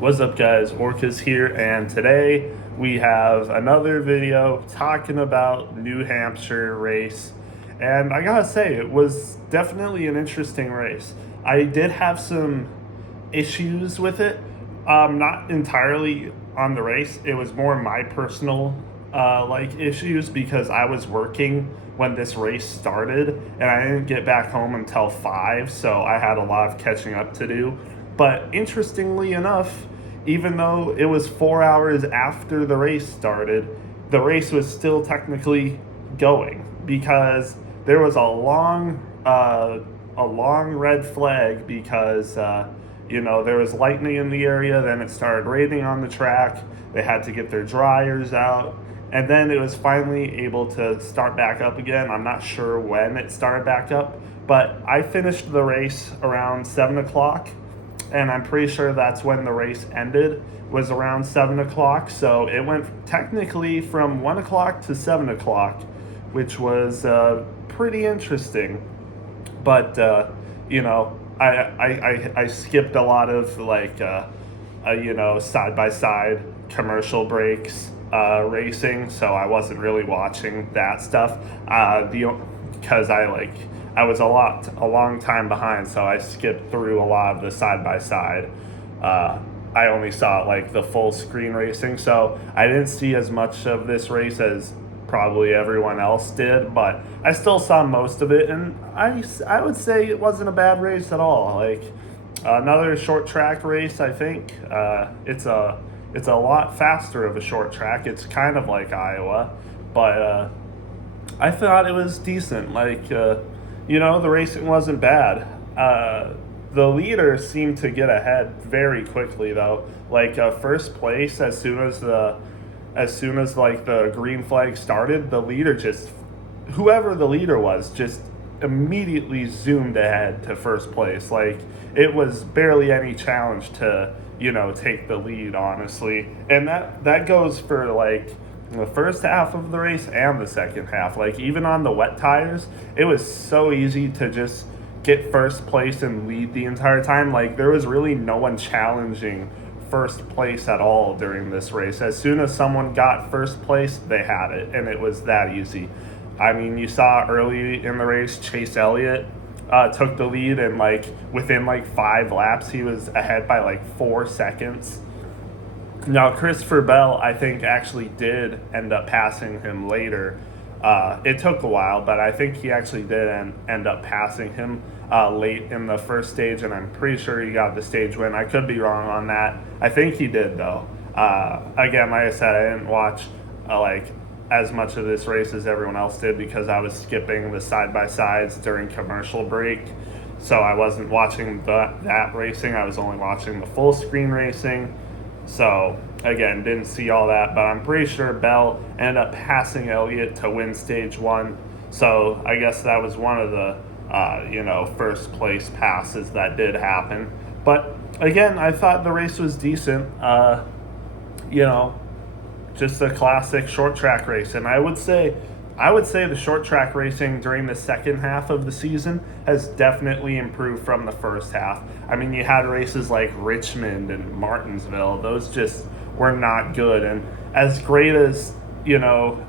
What's up, guys? Orcas here, and today we have another video talking about New Hampshire race. And I gotta say, it was definitely an interesting race. I did have some issues with it, not entirely on the race. It was more my personal issues because I was working when this race started, and I didn't get back home until 5, so I had a lot of catching up to do. But interestingly enough, even though it was 4 hours after the race started, the race was still technically going because there was a long red flag because there was lightning in the area. Then it started raining on the track. They had to get their dryers out, and then it was finally able to start back up again. I'm not sure when it started back up, but I finished the race around 7 o'clock, and I'm pretty sure that's when the race ended, was around 7 o'clock. So it went technically from 1 o'clock to 7 o'clock, which was pretty interesting. But, I skipped a lot of side-by-side commercial breaks racing, so I wasn't really watching that stuff because I was a long time behind, so I skipped through a lot of the side-by-side. I only saw the full screen racing, so I didn't see as much of this race as probably everyone else did, but I still saw most of it, and I would say it wasn't a bad race at all. Another short track race, I think. It's a lot faster of a short track. It's kind of like Iowa, but I thought it was decent. The racing wasn't bad. The leader seemed to get ahead very quickly, though. First place, as soon as the green flag started, the leader whoever the leader was, just immediately zoomed ahead to first place. It was barely any challenge to, take the lead, honestly. And that goes for the first half of the race and the second half. Even on the wet tires, it was so easy to just get first place and lead the entire time. There was really no one challenging first place at all during this race. As soon as someone got first place, they had it, and it was that easy. I mean, you saw early in the race, Chase Elliott took the lead, and within 5 laps, he was ahead by 4 seconds. Now, Christopher Bell, I think, actually did end up passing him later. It took a while, but I think he actually did end up passing him late in the first stage, and I'm pretty sure he got the stage win. I could be wrong on that. I think he did, though. Again, like I said, I didn't watch as much of this race as everyone else did because I was skipping the side-by-sides during commercial break. So I wasn't watching that racing. I was only watching the full screen racing. So, again, didn't see all that, but I'm pretty sure Bell ended up passing Elliott to win stage 1. So I guess that was one of the, first place passes that did happen. But, again, I thought the race was decent. Just a classic short track race. And I would say the short track racing during the second half of the season has definitely improved from the first half. I mean, you had races like Richmond and Martinsville. Those just were not good. And as great as,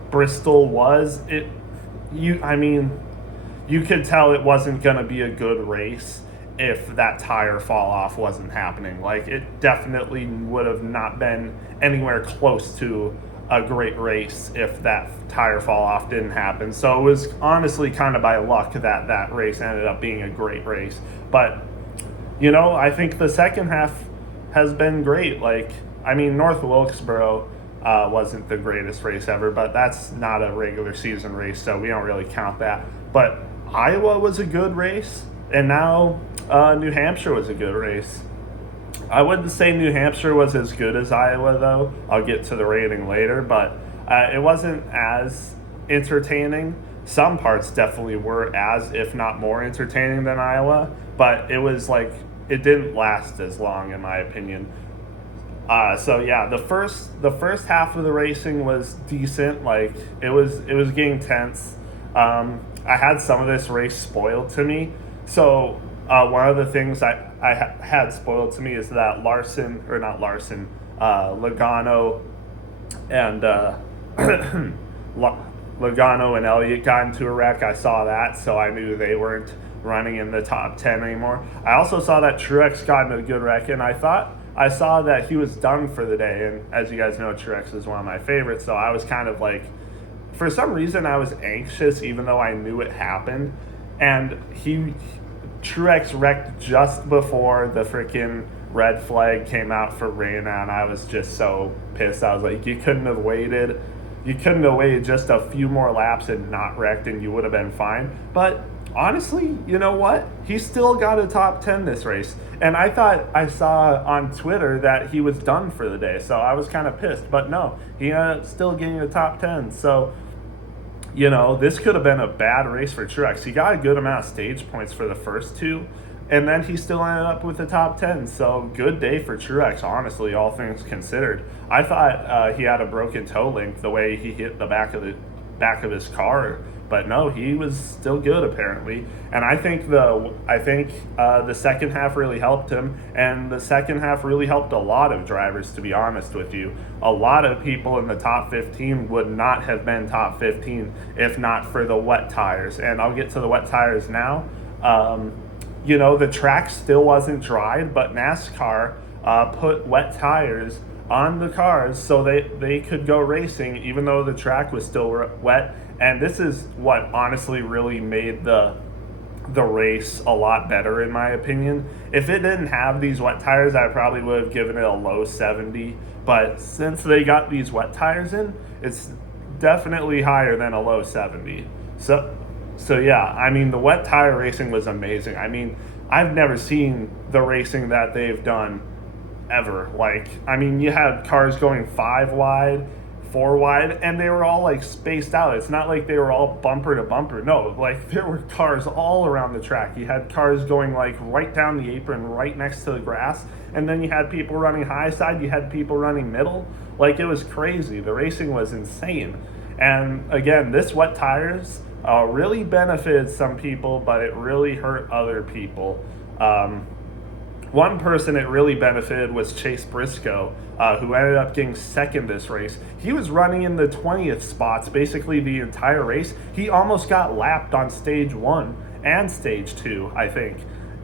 Bristol was, you could tell it wasn't going to be a good race if that tire fall off wasn't happening. It definitely would have not been anywhere close to a great race if that tire fall off didn't happen. So it was honestly kind of by luck that race ended up being a great race. But, I think the second half has been great. North Wilkesboro wasn't the greatest race ever, but that's not a regular season race, so we don't really count that. But Iowa was a good race, and now New Hampshire was a good race. I wouldn't say New Hampshire was as good as Iowa, though. I'll get to the rating later, but it wasn't as entertaining. Some parts definitely were as, if not more, entertaining than Iowa, but it was it didn't last as long, in my opinion. The first half of the racing was decent. It was getting tense. I had some of this race spoiled to me. So one of the things had spoiled to me is that Logano and Logano and Elliott got into a wreck. I saw that, so I knew they weren't running in the top 10 anymore. I also saw that Truex got into a good wreck, and I saw that he was done for the day. And as you guys know, Truex is one of my favorites, so I was kind of like, for some reason, I was anxious, even though I knew it happened. And Truex wrecked just before the freaking red flag came out for Reina, and I was just so pissed. I was like, you couldn't have waited just a few more laps and not wrecked, and you would have been fine. But honestly, you know what? He still got a top 10 this race. And I thought I saw on Twitter that he was done for the day, so I was kind of pissed. But no, he ended up still getting a top 10. So, this could have been a bad race for Truex. He got a good amount of stage points for the first two, and then he still ended up with the top 10. So good day for Truex, honestly, all things considered. I thought he had a broken toe link the way he hit the back of his car, but no, he was still good apparently. And I think the second half really helped him, and the second half really helped a lot of drivers, to be honest with you. A lot of people in the top 15 would not have been top 15 if not for the wet tires. And I'll get to the wet tires now. The track still wasn't dried, but NASCAR put wet tires on the cars so they could go racing even though the track was still wet. And this is what honestly really made the race a lot better, in my opinion. If it didn't have these wet tires, I probably would have given it a low 70. But since they got these wet tires in, it's definitely higher than a low 70. So yeah, the wet tire racing was amazing. I've never seen the racing that they've done ever. You had cars going 5 wide, 4 wide, and they were all spaced out. It's not like they were all bumper to bumper. No, there were cars all around the track. You had cars going right down the apron, right next to the grass, and then you had people running high side, you had people running middle. It was crazy. The racing was insane. And again, this wet tires really benefited some people, but it really hurt other people. One person it really benefited was Chase Briscoe, who ended up getting second this race. He was running in the 20th spots basically the entire race. He almost got lapped on stage 1 and stage 2, I think.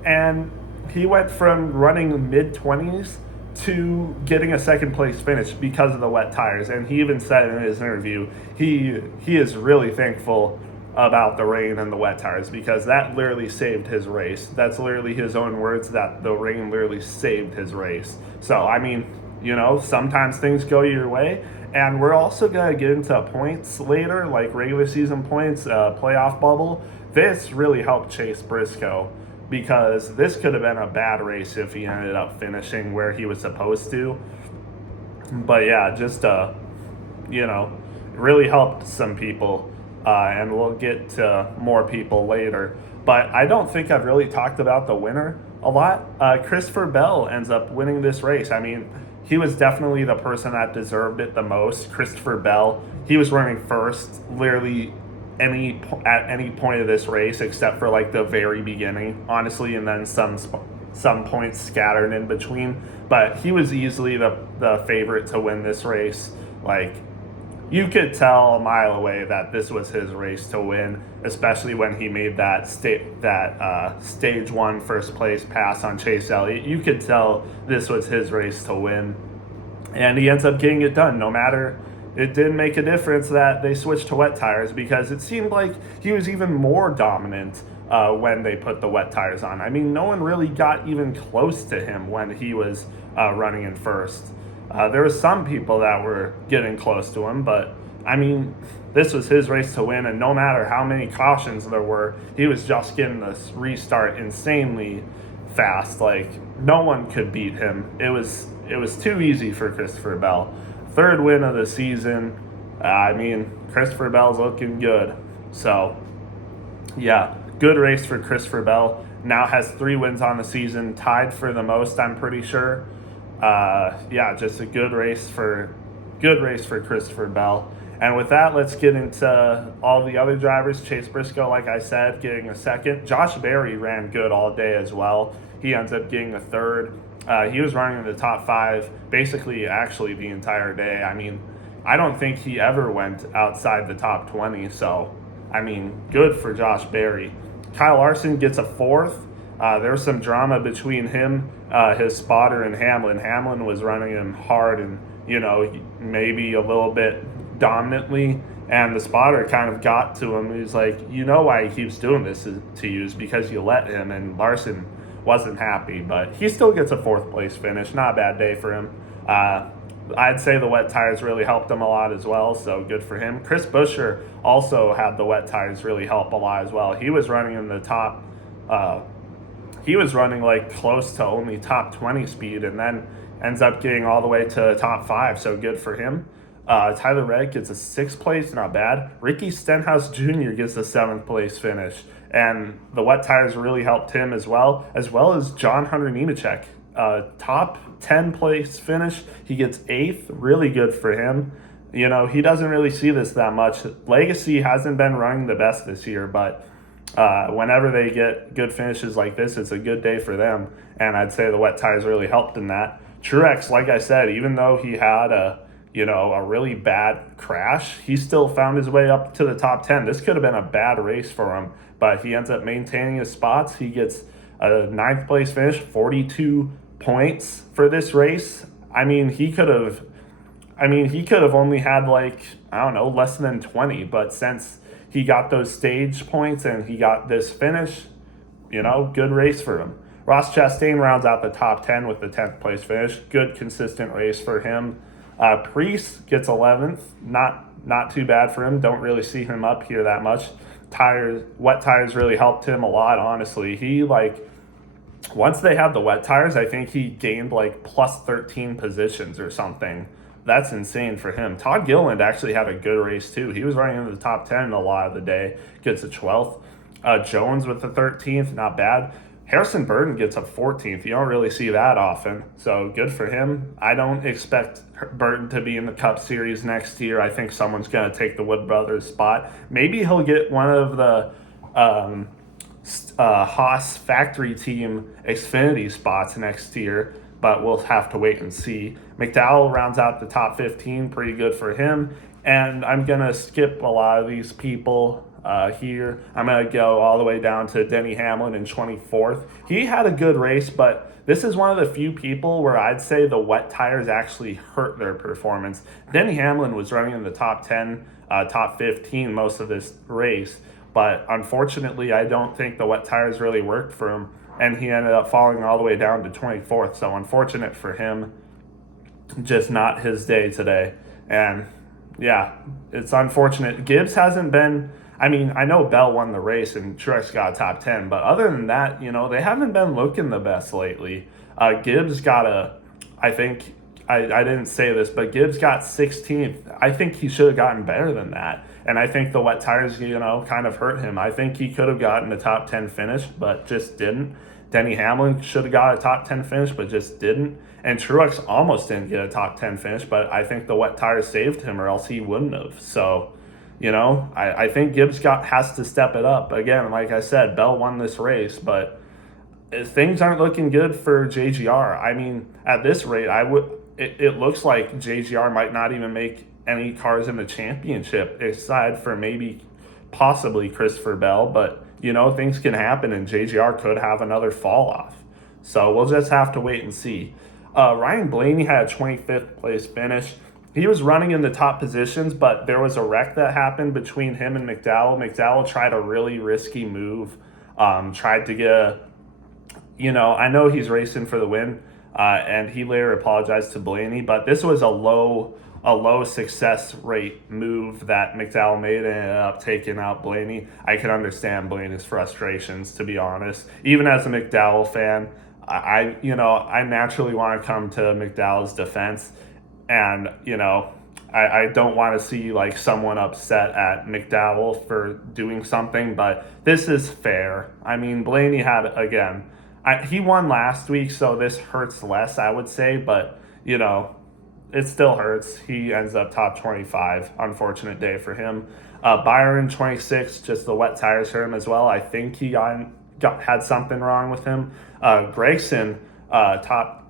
And he went from running mid-20s to getting a second place finish because of the wet tires. And he even said in his interview he is really thankful about the rain and the wet tires, because that literally saved his race. That's literally his own words, that the rain literally saved his race. So sometimes things go your way. And we're also going to get into points later, like regular season points, playoff bubble. This really helped Chase Briscoe, because this could have been a bad race if he ended up finishing where he was supposed to. But yeah, just really helped some people. And we'll get to more people later. But I don't think I've really talked about the winner a lot. Christopher Bell ends up winning this race. He was definitely the person that deserved it the most. Christopher Bell, he was running first literally at any point of this race except for the very beginning, honestly, and then some points scattered in between. But he was easily the favorite to win this race. You could tell a mile away that this was his race to win, especially when he made that stage 1 first place pass on Chase Elliott. You could tell this was his race to win, and he ends up getting it done. No matter, it didn't make a difference that they switched to wet tires, because it seemed like he was even more dominant when they put the wet tires on. No one really got even close to him when he was running in first. There were some people that were getting close to him, but this was his race to win, and no matter how many cautions there were, he was just getting this restart insanely fast. No one could beat him. It was too easy for Christopher Bell. Third win of the season. Christopher Bell's looking good. So, yeah, good race for Christopher Bell. Now has 3 wins on the season, tied for the most, I'm pretty sure. Just a good race for Christopher Bell. And with that, let's get into all the other drivers. Chase Briscoe, like I said, getting a second. Josh Berry ran good all day as well. He ends up getting a third. He was running in the top 5 basically actually the entire day. I mean, I don't think he ever went outside the top 20. So, I mean, good for Josh Berry. Kyle Larson gets a fourth. There was some drama between him, his spotter, and Hamlin. Hamlin was running him hard and, maybe a little bit dominantly. And the spotter kind of got to him. He's like, you know why he keeps doing this to you is because you let him. And Larson wasn't happy, but he still gets a 4th place finish. Not a bad day for him. I'd say the wet tires really helped him a lot as well, so good for him. Chris Buescher also had the wet tires really help a lot as well. He was running in the top, he was running like close to only top 20 speed and then ends up getting all the way to top 5, so good for him. Tyler Reddick gets a 6th place, not bad. Ricky Stenhouse Jr. gets a 7th place finish, and the wet tires really helped him as well as John Hunter Nemechek. Top 10 place finish. He gets 8th. Really good for him. He doesn't really see this that much. Legacy hasn't been running the best this year, but whenever they get good finishes like this, it's a good day for them. And I'd say the wet tires really helped in that. Truex, like I said, even though he had a really bad crash, he still found his way up to the top 10. This could have been a bad race for him, but he ends up maintaining his spots. He gets a 9th place finish, 42 points for this race. I mean, he could have only had less than 20, but since he got those stage points and he got this finish, good race for him. Ross Chastain rounds out the top 10 with the 10th place finish. Good, consistent race for him. Priest gets 11th. Not too bad for him. Don't really see him up here that much. Wet tires really helped him a lot, honestly. He once they had the wet tires, I think he gained plus 13 positions or something. That's insane for him. Todd Gilliland actually had a good race too. He was running in the top 10 a lot of the day. Gets a 12th. Jones with the 13th, not bad. Harrison Burton gets a 14th. You don't really see that often, so good for him. I don't expect Burton to be in the Cup Series next year. I think someone's going to take the Wood Brothers spot. Maybe he'll get one of the Haas factory team Xfinity spots next year, but we'll have to wait and see. McDowell rounds out the top 15, pretty good for him. And I'm going to skip a lot of these people here. I'm going to go all the way down to Denny Hamlin in 24th. He had a good race, but this is one of the few people where I'd say the wet tires actually hurt their performance. Denny Hamlin was running in the top 10, top 15 most of this race, but unfortunately, I don't think the wet tires really worked for him, and he ended up falling all the way down to 24th. So unfortunate for him, just not his day today. And yeah, it's unfortunate. Gibbs hasn't been, I know Bell won the race and Truex got a top 10, but other than that, they haven't been looking the best lately. Gibbs got I didn't say this, but Gibbs got 16th. I think he should have gotten better than that. And I think the wet tires, kind of hurt him. I think he could have gotten a top 10 finish, but just didn't. Denny Hamlin should have got a top 10 finish, but just didn't. And Truex almost didn't get a top 10 finish, but I think the wet tires saved him or else he wouldn't have. So, I think Gibbs has to step it up. Again, like I said, Bell won this race, but things aren't looking good for JGR. At this rate, it looks like JGR might not even make any cars in the championship aside for possibly Christopher Bell, but things can happen and JGR could have another fall off. So we'll just have to wait and see. Ryan Blaney had a 25th place finish. He was running in the top positions, but there was a wreck that happened between him and McDowell. McDowell tried a really risky move, tried to get I know he's racing for the win, and he later apologized to Blaney, but this was a low success rate move that McDowell made and ended up taking out Blaney. I can understand Blaney's frustrations, to be honest. Even as a McDowell fan, I naturally want to come to McDowell's defense, and I don't want to see someone upset at McDowell for doing something, but this is fair. Blaney had, again, he won last week, so this hurts less, I would say, but it still hurts. He ends up top 25. Unfortunate day for him. Byron, 26, just the wet tires hurt him as well. I think he got had something wrong with him. Gregson top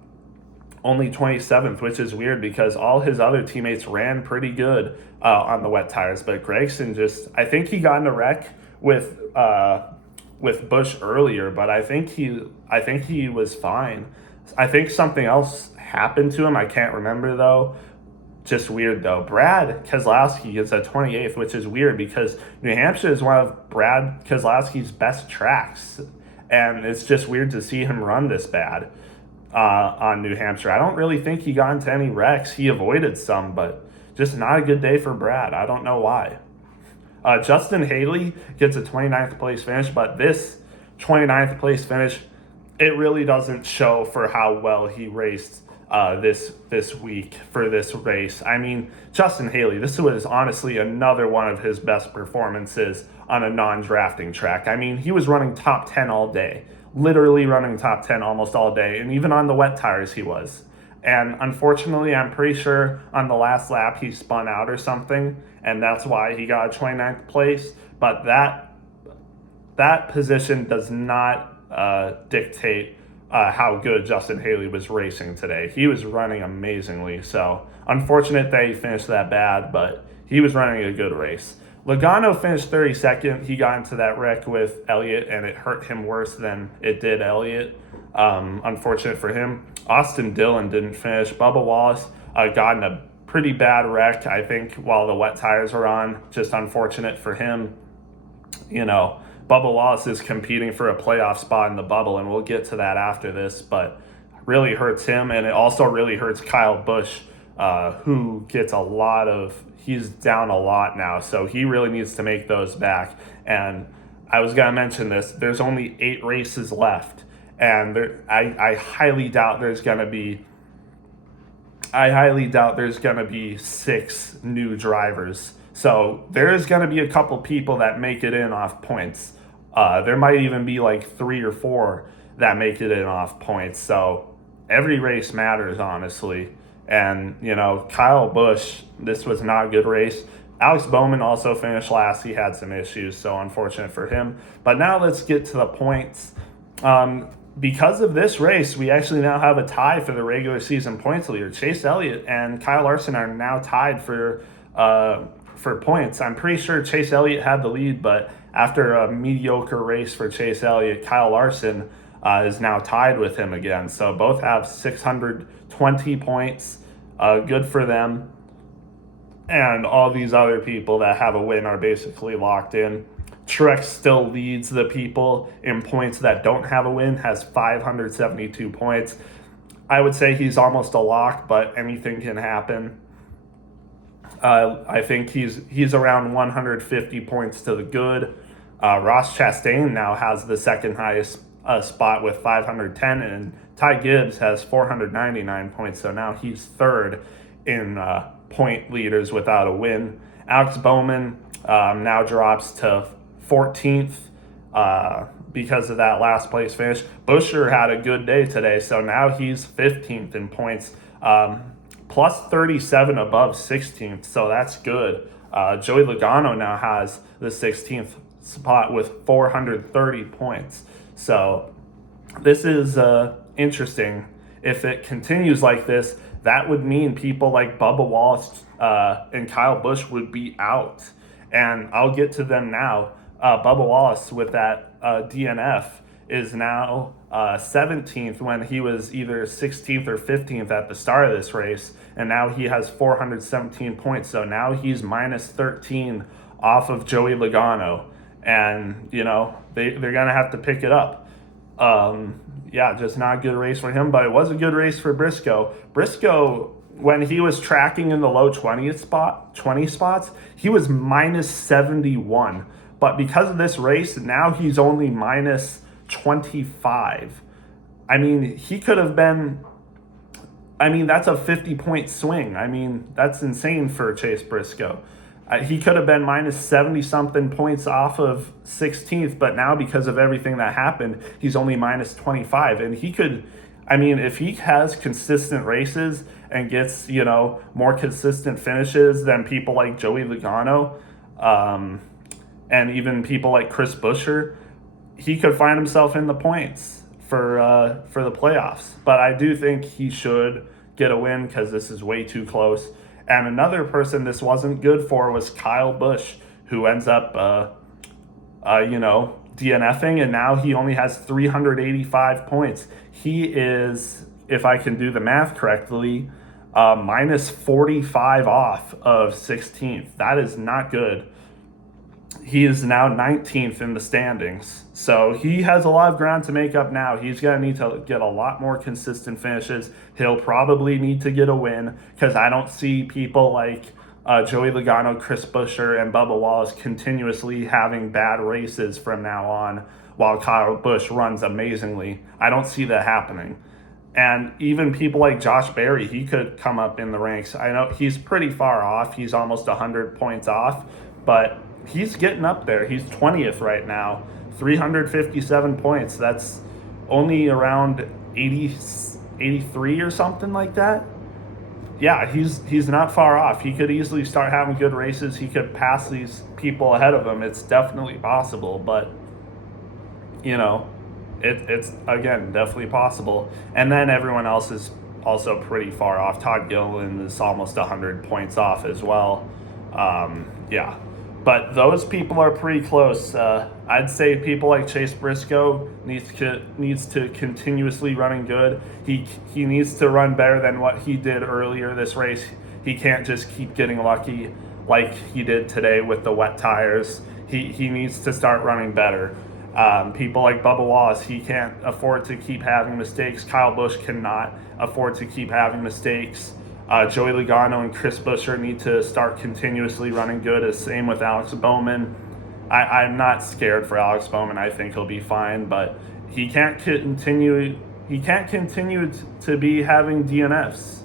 only 27th, which is weird because all his other teammates ran pretty good on the wet tires. But Gregson I think he got in a wreck with Bush earlier, but I think he was fine. I think something else happened to him. I can't remember though. Just weird though. Brad Keselowski gets a 28th, which is weird because New Hampshire is one of Brad Keselowski's best tracks, and it's just weird to see him run this bad on New Hampshire. I don't really think he got into any wrecks. He avoided some, but just not a good day for Brad. I don't know why. Justin Haley gets a 29th place finish, but this 29th place finish, it really doesn't show for how well he raced this week for this race. I mean, Justin Haley, this was honestly another one of his best performances on a non-drafting track. I mean, he was running top 10 all day, literally running top 10 almost all day, and even on the wet tires he was. And unfortunately, I'm pretty sure on the last lap he spun out or something, and that's why he got a 29th place. But that position does not dictate how good Justin Haley was racing today. He was running amazingly. So unfortunate that he finished that bad, but he was running a good race. Logano finished 32nd. He got into that wreck with Elliott, and it hurt him worse than it did Elliott. Unfortunate for him. Austin Dillon didn't finish. Bubba Wallace got in a pretty bad wreck, I think, while the wet tires were on. Just unfortunate for him. You know, Bubba Wallace is competing for a playoff spot in the bubble, and we'll get to that after this, but really hurts him, and it also really hurts Kyle Busch, who gets he's down a lot now, so he really needs to make those back. And I was going to mention this, there's only 8 races left, and I highly doubt there's going to be 6 new drivers. So there's going to be a couple people that make it in off points. There might even be like 3 or 4 that make it in off points. So every race matters, honestly. And, you know, Kyle Busch, this was not a good race. Alex Bowman also finished last. He had some issues, so unfortunate for him. But now let's get to the points. Because of this race, we actually now have a tie for the regular season points leader. Chase Elliott and Kyle Larson are now tied for points. I'm pretty sure Chase Elliott had the lead, but after a mediocre race for Chase Elliott, Kyle Larson is now tied with him again. So both have 620 points. Good for them. And all these other people that have a win are basically locked in. Truex still leads the people in points that don't have a win, has 572 points. I would say he's almost a lock, but anything can happen. I think he's around 150 points to the good. Ross Chastain now has the second highest spot with 510, and Ty Gibbs has 499 points, so now he's third in point leaders without a win. Alex Bowman now drops to 14th because of that last place finish. Buescher had a good day today, so now he's 15th in points, plus 37 above 16th, so that's good. Joey Logano now has the 16th spot with 430 points. So this is interesting. If it continues like this, that would mean people like Bubba Wallace and Kyle Busch would be out. And I'll get to them now. Bubba Wallace with that DNF is now 17th when he was either 16th or 15th at the start of this race. And now he has 417 points. So now he's minus 13 off of Joey Logano. And, you know, they're going to have to pick it up. Just not a good race for him, but it was a good race for Briscoe. Briscoe, when he was tracking in the low 20 spots, he was minus 71. But because of this race, now he's only minus 25. I mean, he could have been... I mean, that's a 50-point swing. I mean, that's insane for Chase Briscoe. He could have been minus 70-something points off of 16th, but now because of everything that happened, he's only minus 25. And he could, I mean, if he has consistent races and gets, you know, more consistent finishes than people like Joey Logano, and even people like Chris Buescher, he could find himself in the points for the playoffs. But I do think he should get a win because this is way too close. And another person this wasn't good for was Kyle Busch, who ends up, DNFing, and now he only has 385 points. He is, if I can do the math correctly, minus 45 off of 16th. That is not good. He is now 19th in the standings. So he has a lot of ground to make up now. He's going to need to get a lot more consistent finishes. He'll probably need to get a win because I don't see people like Joey Logano, Chris Buescher, and Bubba Wallace continuously having bad races from now on while Kyle Busch runs amazingly. I don't see that happening. And even people like Josh Berry, he could come up in the ranks. I know he's pretty far off. He's almost 100 points off, but he's getting up there. He's 20th right now, 357 points. That's only around 83 or something like that. Yeah, he's not far off. He could easily start having good races. He could pass these people ahead of him. It's definitely possible, but it's again definitely possible. And then everyone else is also pretty far off. Todd Gilliland is almost 100 points off as well. Yeah. But those people are pretty close. I'd say people like Chase Briscoe needs to continuously running good. He needs to run better than what he did earlier this race. He can't just keep getting lucky like he did today with the wet tires. He needs to start running better. People like Bubba Wallace, he can't afford to keep having mistakes. Kyle Busch cannot afford to keep having mistakes. Joey Logano and Chris Buescher need to start continuously running good. Same with Alex Bowman. I'm not scared for Alex Bowman. I think he'll be fine, but he can't continue. He can't continue to be having DNFs.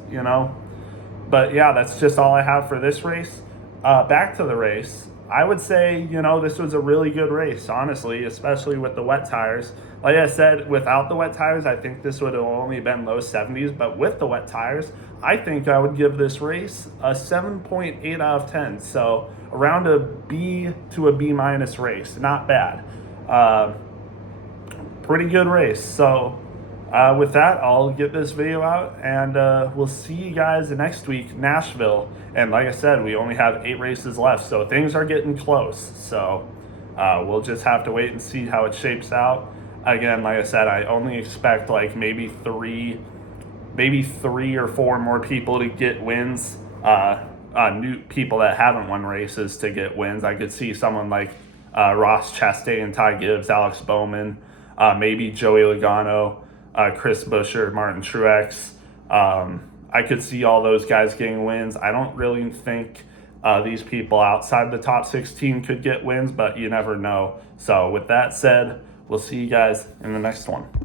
But yeah, that's just all I have for this race. Back to the race. I would say, this was a really good race, honestly, especially with the wet tires. Like I said, without the wet tires, I think this would have only been low 70s. But with the wet tires, I think I would give this race a 7.8 out of 10. So around a B to a B minus race. Not bad. Pretty good race. So with that, I'll get this video out, and we'll see you guys next week, Nashville. And like I said, we only have 8 races left, so things are getting close. So we'll just have to wait and see how it shapes out. Again, like I said, I only expect like maybe three or four more people to get wins. New people that haven't won races to get wins. I could see someone like Ross Chastain, Ty Gibbs, Alex Bowman, maybe Joey Logano, Chris Buescher, Martin Truex. I could see all those guys getting wins. I don't really think these people outside the top 16 could get wins, but you never know. So with that said, we'll see you guys in the next one.